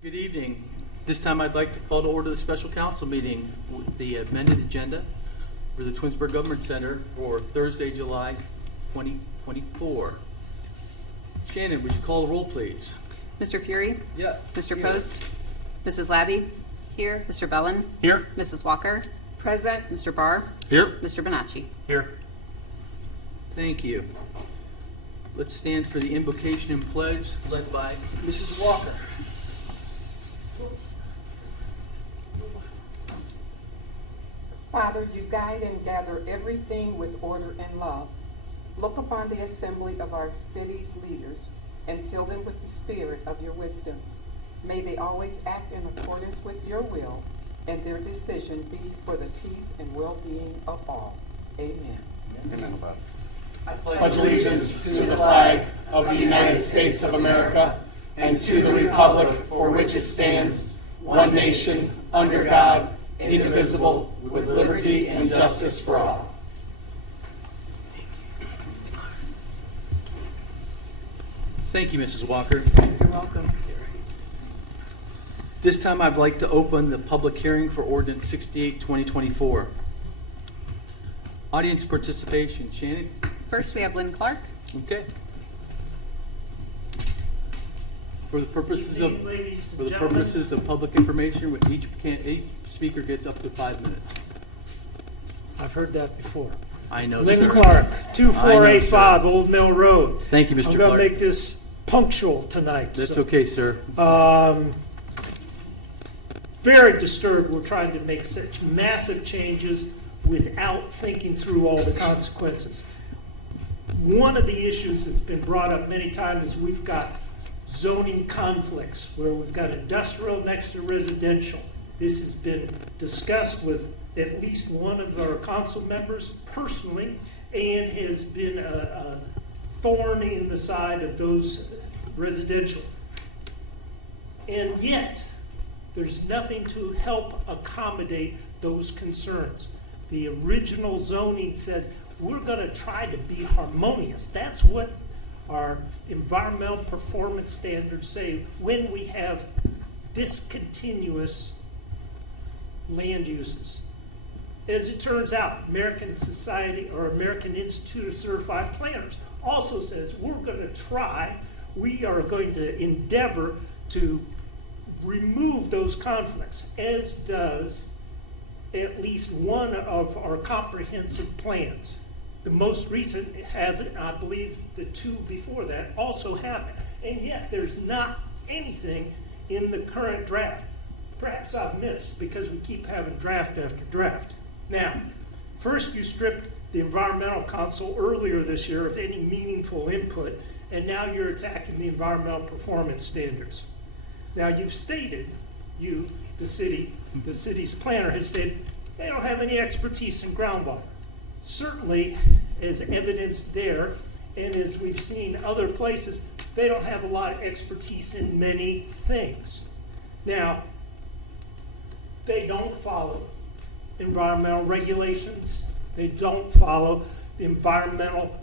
Good evening. This time I'd like to call to order the special council meeting with the amended agenda for the Twinsburg Government Center for Thursday, July 2024. Shannon, would you call the roll, please? Mr. Fury? Yes. Mr. Here. Post? Mrs. Labby? Here. Mr. Bellin? Here. Mrs. Walker? Present. Mr. Barr? Here. Mr. Bonacci? Here. Thank you. Let's stand for the invocation and pledge led by Mrs. Walker. Father, you guide and gather everything with order and love. Look upon the assembly of our city's leaders and fill them with the spirit of your wisdom. May they always act in accordance with your will, and their decision be for the peace and well-being of all. Amen. Amen. About it. I pledge allegiance to the flag of the United States of America and to the republic for which it stands, one nation, under God, indivisible, with liberty and justice for all. Thank you, Mrs. Walker. You're welcome. This time I'd like to open the public hearing for Ordinance 68, 2024. Audience participation. Shannon? First, we have Lynn Clark. Okay. For the purposes of public information, with each speaker gets up to 5 minutes. I've heard that before. I know, Lynn sir. Clark, I know, 2485 Old Mill Road. Thank you, Mr. I'm Clark. going to make this punctual tonight. That's so. okay, sir. Very disturbed. We're trying to make such massive changes without thinking through all the consequences. One of the issues that's been brought up many times is we've got zoning conflicts where we've got industrial next to residential. This has been discussed with at least one of our council members personally and has been a thorn in the side of those residential. And yet, there's nothing to help accommodate those concerns. The original zoning says we're going to try to be harmonious. That's what our environmental performance standards say when we have discontinuous land uses. As it turns out, American Society or American Institute of Certified Planners also says we are going to endeavor to remove those conflicts, as does at least one of our comprehensive plans. The most recent has it, and I believe the two before that also have it. And yet there's not anything in the current draft. Perhaps I've missed because we keep having draft after draft. Now, first you stripped the Environmental Council earlier this year of any meaningful input, and now you're attacking the environmental performance standards. Now you've stated, the city's planner has stated they don't have any expertise in groundwater. Certainly, as evidenced there, and as we've seen other places, they don't have a lot of expertise in many things. Now, they don't follow environmental regulations. They don't follow the environmental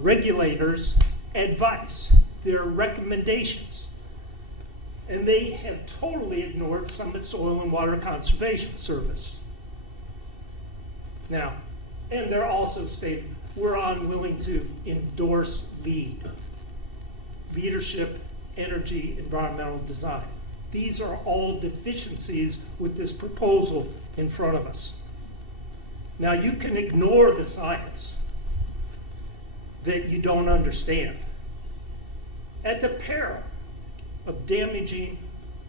regulators' advice, their recommendations. And they have totally ignored Summit Soil and Water Conservation Service. Now, and they're also stating we're unwilling to endorse leadership, energy, environmental design. These are all deficiencies with this proposal in front of us. Now, you can ignore the science that you don't understand at the peril of damaging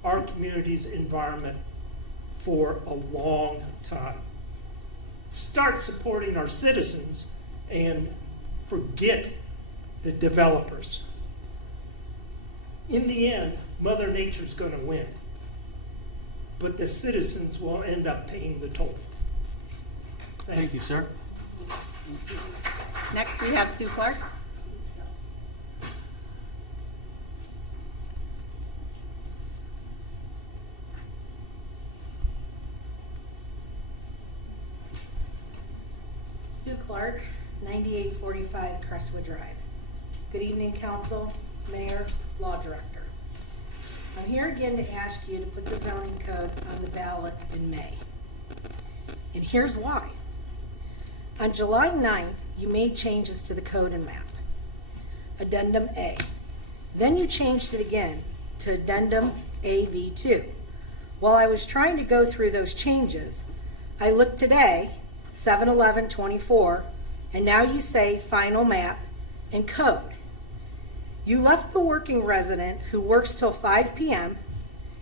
our community's environment for a long time. Start supporting our citizens and forget the developers. In the end, Mother Nature's going to win, but the citizens will end up paying the toll. Thank you, sir. Next, we have Sue Clark. Sue Clark, 9845 Crestwood Drive. Good evening, Council, Mayor, Law Director. I'm here again to ask you to put the zoning code on the ballot in May. And here's why. On July 9th, you made changes to the code and map. Addendum A. Then you changed it again to Addendum AV2. While I was trying to go through those changes, I looked today, 7/11/24, and now you say final map and code. You left the working resident who works till 5 p.m.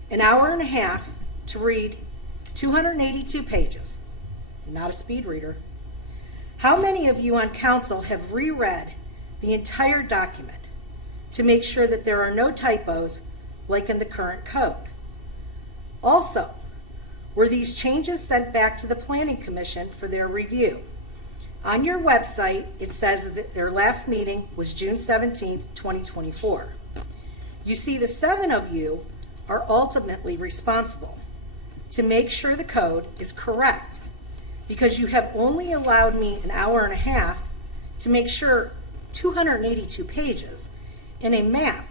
an hour and a half to read 282 pages. I'm not a speed reader. How many of you on council have reread the entire document to make sure that there are no typos like in the current code? Also, were these changes sent back to the Planning Commission for their review? On your website, it says that their last meeting was June 17th, 2024. You see, the 7 of you are ultimately responsible to make sure the code is correct, because you have only allowed me an hour and a half to make sure 282 pages in a map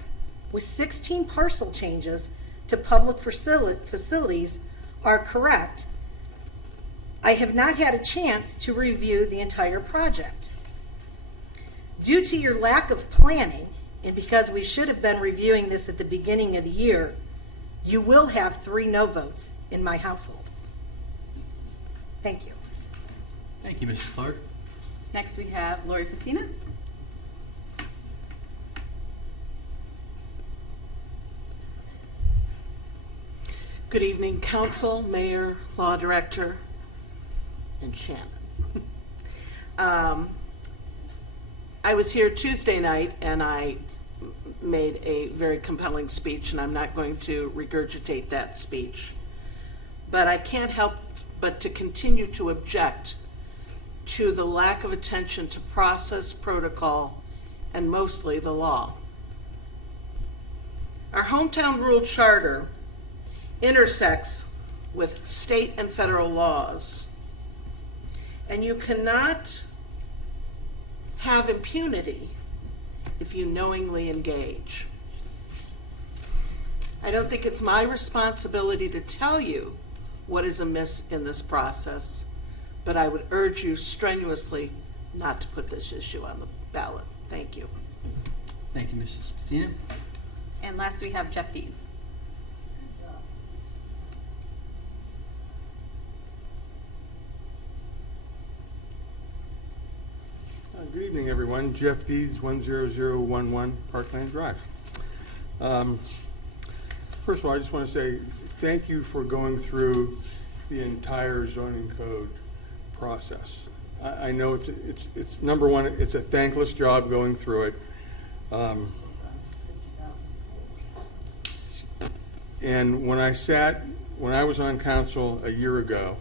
with 16 parcel changes to public facilities are correct. I have not had a chance to review the entire project. Due to your lack of planning, and because we should have been reviewing this at the beginning of the year, you will have 3 no votes in my household. Thank you. Thank you, Mrs. Clark. Next, we have Lori Facina. Good evening, council, mayor, law director, and Shannon. I was here Tuesday night and I made a very compelling speech, and I'm not going to regurgitate that speech. But I can't help but to continue to object to the lack of attention to process, protocol, and mostly the law. Our hometown rule charter intersects with state and federal laws, and you cannot have impunity if you knowingly engage. I don't think it's my responsibility to tell you what is amiss in this process, but I would urge you strenuously not to put this issue on the ballot. Thank you. Thank you, Mrs. Facina. And last, we have Jeff Dees. Good evening, everyone. Jeff Dees, 10011 Parkland Drive. First of all, I just want to say thank you for going through the entire zoning code process. I know it's number one, it's a thankless job going through it. And when I was on council a year ago,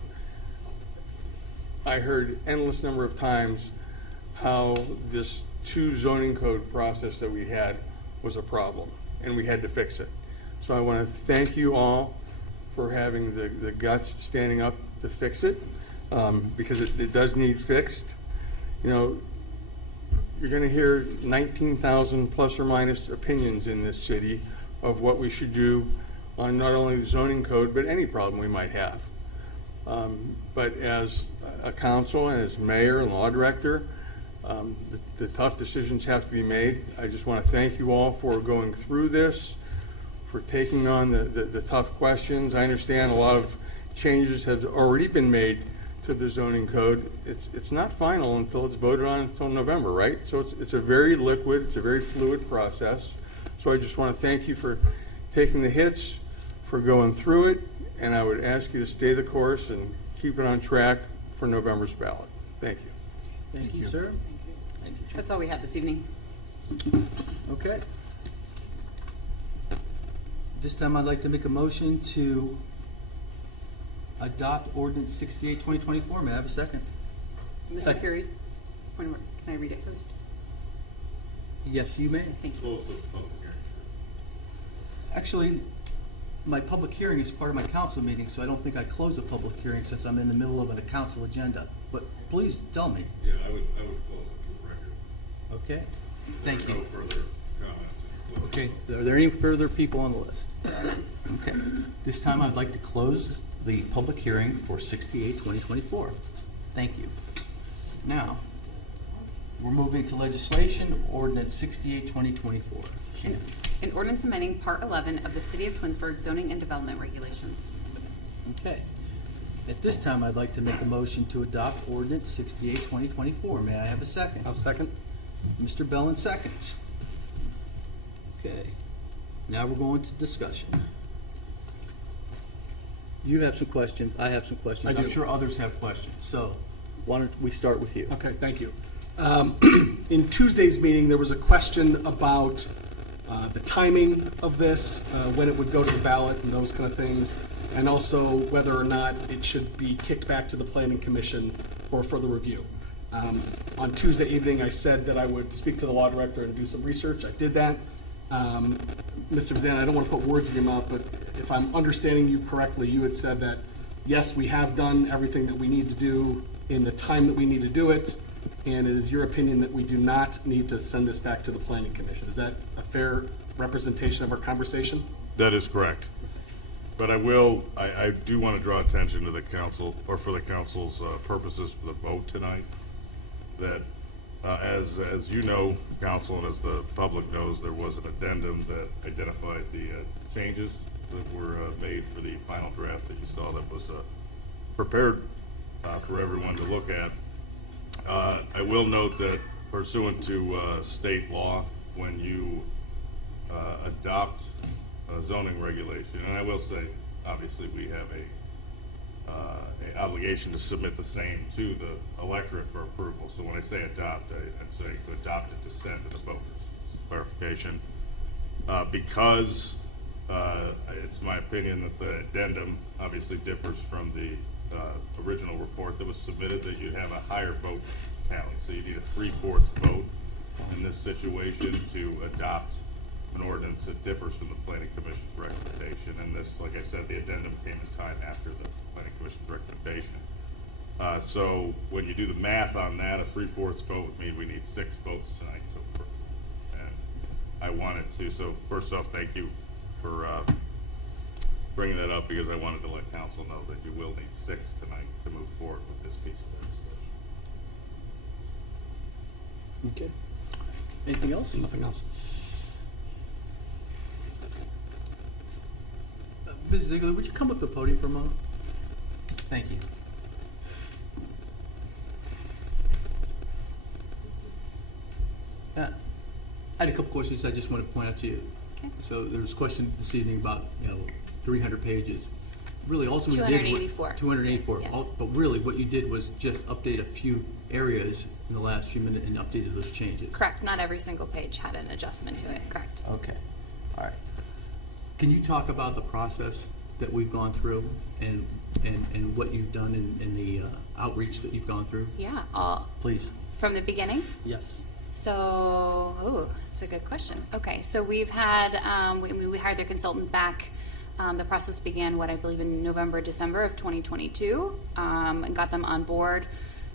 I heard endless number of times how this 2 zoning code process that we had was a problem, and we had to fix it. So I want to thank you all for having the guts standing up to fix it, because it does need fixed. You know, you're going to hear 19,000 plus or minus opinions in this city of what we should do on not only the zoning code, but any problem we might have. But as a council and as mayor and law director, the tough decisions have to be made. I just want to thank you all for going through this, for taking on the tough questions. I understand a lot of changes have already been made to the zoning code. It's not final until it's voted on until November, right? So it's a very liquid, it's a very fluid process. So I just want to thank you for taking the hits, for going through it, and I would ask you to stay the course and keep it on track for November's ballot. Thank you. Thank you, sir. Thank you. That's all we have this evening. Okay. This time I'd like to make a motion to adopt ordinance 68, 2024. May I have a second? Mr. Second. Fury, can I read it first? Yes, you may. Thank you. Actually, my public hearing is part of my council meeting, so I don't think I close the public hearing since I'm in the middle of a council agenda. But please tell me. Yeah, I would close it for the record. Okay? Thank No you. further comments. Okay, are there any further people on the list? Okay, this time I'd like to close the public hearing for 68-2024. Thank you. Now, we're moving to legislation, ordinance 68-2024. An ordinance amending Part 11 of the City of Twinsburg zoning and development regulations. Okay. At this time, I'd like to make a motion to adopt ordinance 68-2024. May I have a second? I'll second. Mr. Bellin seconds. Okay. Now we're going to discussion. You have some questions. I have some questions. I do. I'm sure others have questions. So why don't we start with you? Okay, thank you. In Tuesday's meeting, there was a question about the timing of this, when it would go to the ballot and those kind of things, and also whether or not it should be kicked back to the Planning Commission for further review. On Tuesday evening, I said that I would speak to the law director and do some research. I did that. Mr. Vazan, I don't want to put words in your mouth, but if I'm understanding you correctly, you had said that, yes, we have done everything that we need to do in the time that we need to do it, and it is your opinion that we do not need to send this back to the Planning Commission. Is that a fair representation of our conversation? That is correct. But I do want to draw attention to the council, or for the council's purposes for the vote tonight, that as you know, council, and as the public knows, there was an addendum that identified the changes that were made for the final draft that you saw that was prepared for everyone to look at. I will note that pursuant to state law, when you adopt a zoning regulation, and I will say, obviously, we have a obligation to submit the same to the electorate for approval. So when I say adopt, I'm saying to adopt it to send to the voters. Clarification. Because it's my opinion that the addendum obviously differs from the original report that was submitted, that you'd have a higher vote tally. So you need a 3/4 vote in this situation to adopt an ordinance that differs from the Planning Commission's recommendation. And this, like I said, the addendum came in time after the Planning Commission's recommendation. So when you do the math on that, a 3/4 vote would mean we need 6 votes tonight. And I wanted to, so first off, thank you for bringing that up, because I wanted to let council know that you will need 6 tonight to move forward with this piece of legislation. Okay. Anything else? Nothing else. Mrs. Ziegler, would you come up to the podium for a moment? Thank you. I had a couple questions I just want to point out to you. Okay. So there was a question this evening about, 300 pages. Really, also we did 284. 284. Yes. But really, what you did was just update a few areas in the last few minutes and updated those changes. Correct. Not every single page had an adjustment to it. Correct. Okay. All right. Can you talk about the process that we've gone through and what you've done in the outreach that you've gone through? Yeah. Please. From the beginning? Yes. So, that's a good question. Okay, so we've had, we hired their consultant back. The process began, I believe in November, December of 2022, and got them on board.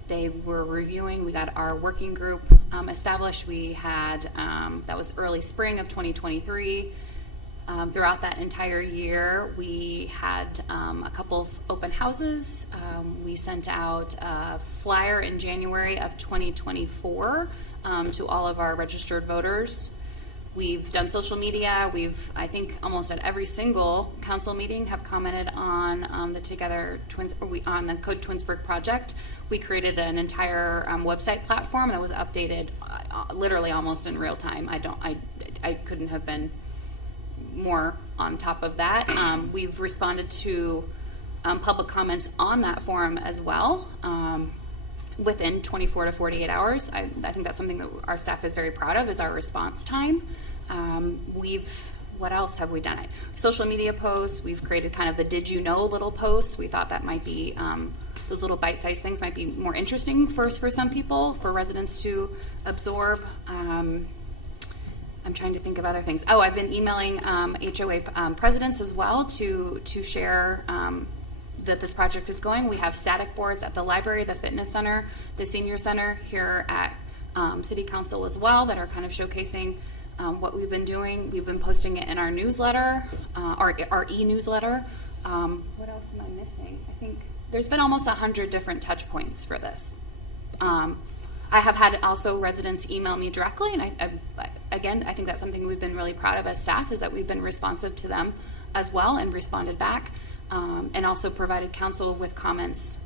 They were reviewing, we got our working group established. We had, that was early spring of 2023. Throughout that entire year, we had a couple of open houses. We sent out a flyer in January of 2024 to all of our registered voters. We've done social media. We've, I think, almost at every single council meeting have commented on the Together on the Code Twinsburg project. We created an entire website platform that was updated literally almost in real time. I couldn't have been more on top of that. We've responded to public comments on that forum as well within 24 to 48 hours. I think that's something that our staff is very proud of, is our response time. What else have we done? Social media posts. We've created kind of the did you know little posts. We thought that might be, those little bite-sized things might be more interesting for some people, for residents to absorb. I'm trying to think of other things. Oh, I've been emailing HOA presidents as well to share that this project is going. We have static boards at the library, the fitness center, the senior center here at City Council as well that are kind of showcasing what we've been doing. We've been posting it in our newsletter, our e-newsletter. What else am I missing? I think there's been almost 100 different touch points for this. I have had also residents email me directly, and I think that's something we've been really proud of as staff, is that we've been responsive to them as well and responded back, and also provided council with comments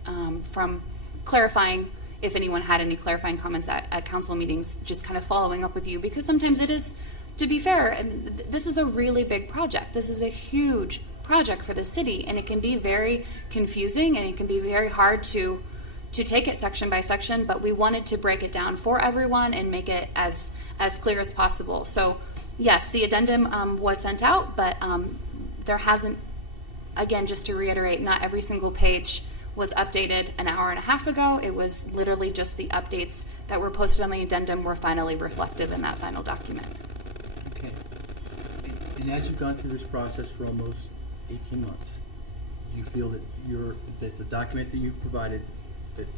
from clarifying, if anyone had any clarifying comments at council meetings, just kind of following up with you, because sometimes it is, to be fair, I mean, this is a really big project. This is a huge project for the city, and it can be very confusing, and it can be very hard to take it section by section, but we wanted to break it down for everyone and make it as clear as possible. So yes, the addendum was sent out, but there hasn't, again, just to reiterate, not every single page was updated an hour and a half ago. It was literally just the updates that were posted on the addendum were finally reflected in that final document. Okay. And as you've gone through this process for almost 18 months, do you feel that the document that you provided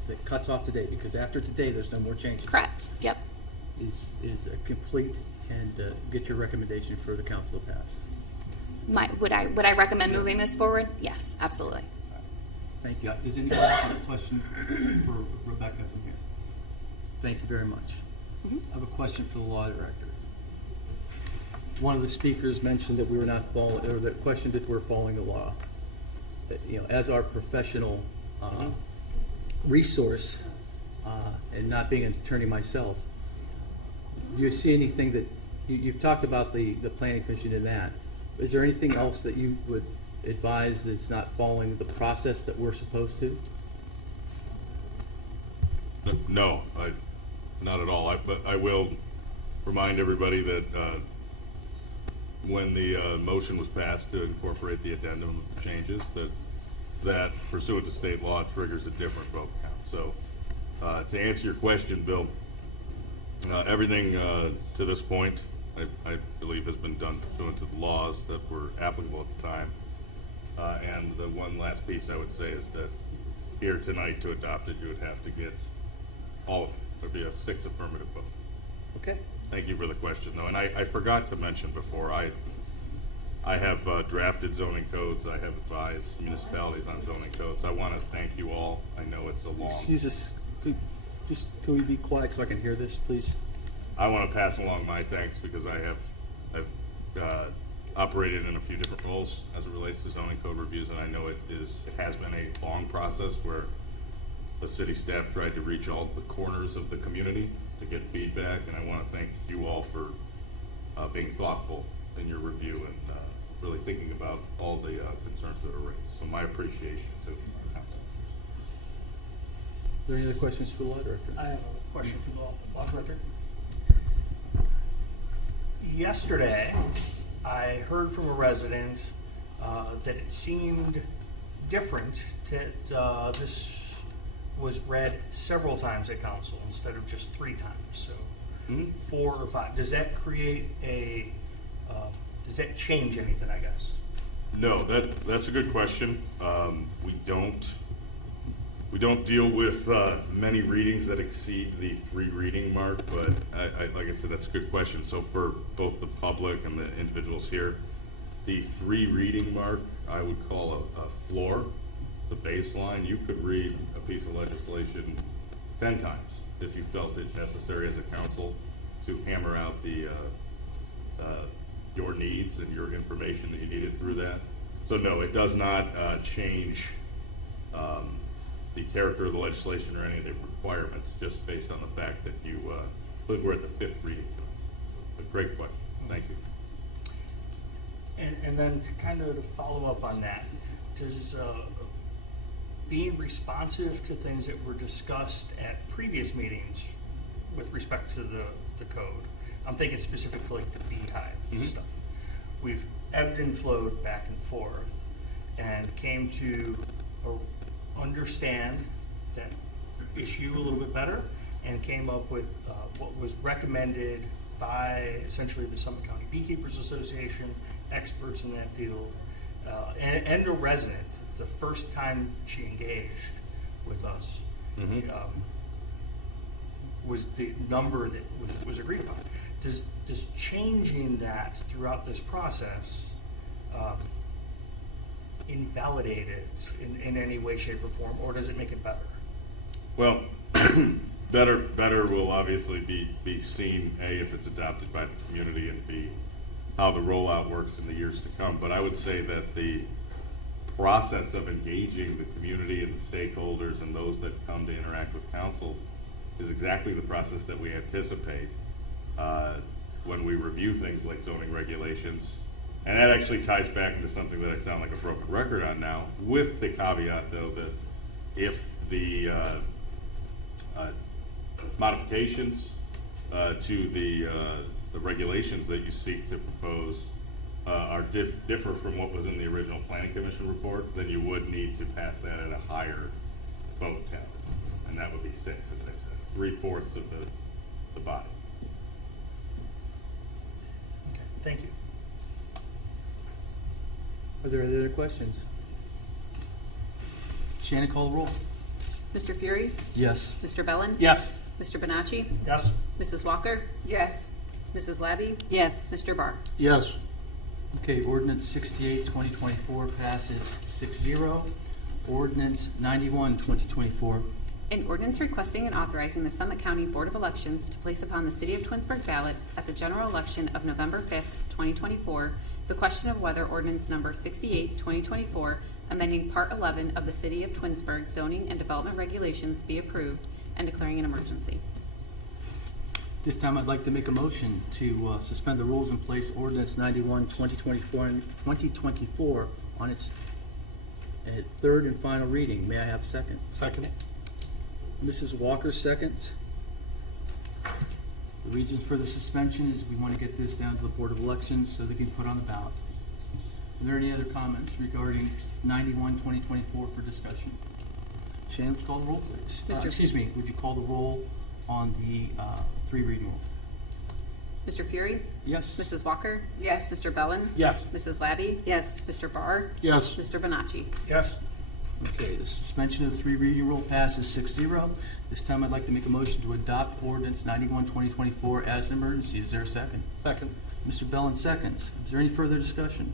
that cuts off today, because after today there's no more changes, Correct. Yep. is complete, and get your recommendation for the council to pass? Would I recommend moving this forward? Yes, absolutely. Thank you. Does anybody have a question for Rebecca from here? Thank you very much. I have a question for the law director. One of the speakers mentioned that we were not following, or that questioned if we're following the law. That, as our professional resource, and not being an attorney myself, do you see anything that you've talked about the planning commission in that? Is there anything else that you would advise that's not following the process that we're supposed to? No, not at all. But I will remind everybody that when the motion was passed to incorporate the addendum changes, that pursuant to state law triggers a different vote count. So to answer your question, Bill, everything to this point, I believe, has been done pursuant to the laws that were applicable at the time. And the one last piece I would say is that here tonight to adopt it, you would have to get all of it. There'd be a 6 affirmative vote. Okay. Thank you for the question, though. And I forgot to mention before, I have drafted zoning codes. I have advised municipalities on zoning codes. I want to thank you all. I know it's a long. Excuse us. Can we be quiet so I can hear this, please? I want to pass along my thanks because I've operated in a few different roles as it relates to zoning code reviews, and I know it has been a long process where the city staff tried to reach all the corners of the community to get feedback, and I want to thank you all for being thoughtful in your review and really thinking about all the concerns that are raised. So my appreciation to council. Are there any other questions for the law director? I have a question for the law director. Yesterday, I heard from a resident that it seemed different that this was read several times at council instead of just 3 times, so 4 or 5. Does that create does that change anything, I guess? No, that's a good question. We don't deal with many readings that exceed the 3 reading mark, but like I said, that's a good question. So for both the public and the individuals here, the 3 reading mark I would call a floor, the baseline. You could read a piece of legislation 10 times if you felt it necessary as a council to hammer out your needs and your information that you needed through that. So no, it does not change the character of the legislation or any of the requirements, just based on the fact that you believe we're at the 5th reading. A great question. Thank you. And then to kind of follow up on that, does being responsive to things that were discussed at previous meetings with respect to the code, I'm thinking specifically like the beehive stuff. We've ebbed and flowed back and forth and came to understand that issue a little bit better and came up with what was recommended by essentially the Summit County Beekeepers Association, experts in that field, and a resident. The first time she engaged with us was the number that was agreed upon. Does does changing that throughout this process invalidate it in any way, shape, or form, or does it make it better? Well, better will obviously be seen, A, if it's adopted by the community, and B, how the rollout works in the years to come. But I would say that the process of engaging the community and the stakeholders and those that come to interact with council is exactly the process that we anticipate when we review things like zoning regulations. And that actually ties back into something that I sound like a broken record on now, with the caveat, though, that if the modifications to the regulations that you seek to propose are differ from what was in the original Planning Commission report, then you would need to pass that at a higher vote count, and that would be 6, as I said, 3/4 of the body. Okay, thank you. Are there any other questions? Shannon, call the roll. Mr. Fury, Yes. Mr. Bellin, Yes. Mr. Bonacci, Yes? Mrs. Walker, Yes. Mrs. Labby, Yes. Mr. Barr. Yes. Okay, ordinance 68, 2024 passes 6-0. Ordinance 91, 2024. An ordinance requesting and authorizing the Summit County Board of Elections to place upon the City of Twinsburg ballot at the general election of November 5th, 2024, the question of whether ordinance number 68, 2024, amending Part 11 of the City of Twinsburg zoning and development regulations be approved and declaring an emergency. This time I'd like to make a motion to suspend the rules and place ordinance 91, 2024 on its third and final reading. May I have a second? Second. Mrs. Walker seconds. The reason for the suspension is we want to get this down to the Board of Elections so they can put on the ballot. Are there any other comments regarding 91, 2024 for discussion? Shannon, would you call the roll, please? Mr. Excuse me, would you call the roll on the 3 reading rule? Mr. Fury, Yes. Mrs. Walker, Yes. Mr. Bellin, Yes. Mrs. Labby, Yes. Mr. Barr, Yes. Mr. Bonacci. Yes? Okay, the suspension of the 3 reading rule passes 6-0. This time I'd like to make a motion to adopt ordinance 91, 2024 as an emergency. Is there a second? Second. Mr. Bellin seconds. Is there any further discussion?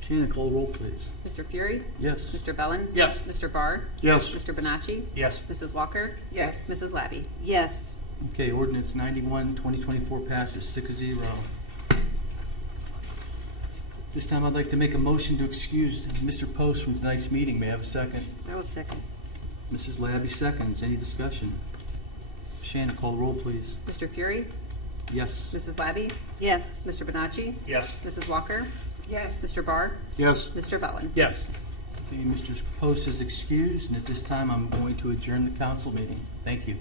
Shannon, call the roll, please. Mr. Fury, Yes. Mr. Bellin, Yes. Mr. Barr, Yes. Mr. Bonacci, Yes. Mrs. Walker, Yes. Mrs. Labby. Yes. Okay, ordinance 91, 2024 passes 6-0. This time I'd like to make a motion to excuse Mr. Post from tonight's meeting. May I have a second? I will second. Mrs. Labby seconds. Any discussion? Shannon, call the roll, please. Mr. Fury, Yes. Mrs. Labby, Yes. Mr. Bonacci, Yes. Mrs. Walker, Yes. Mr. Barr, Yes. Mr. Bellin. Yes. Okay, Mr. Post is excused, and at this time I'm going to adjourn the council meeting. Thank you.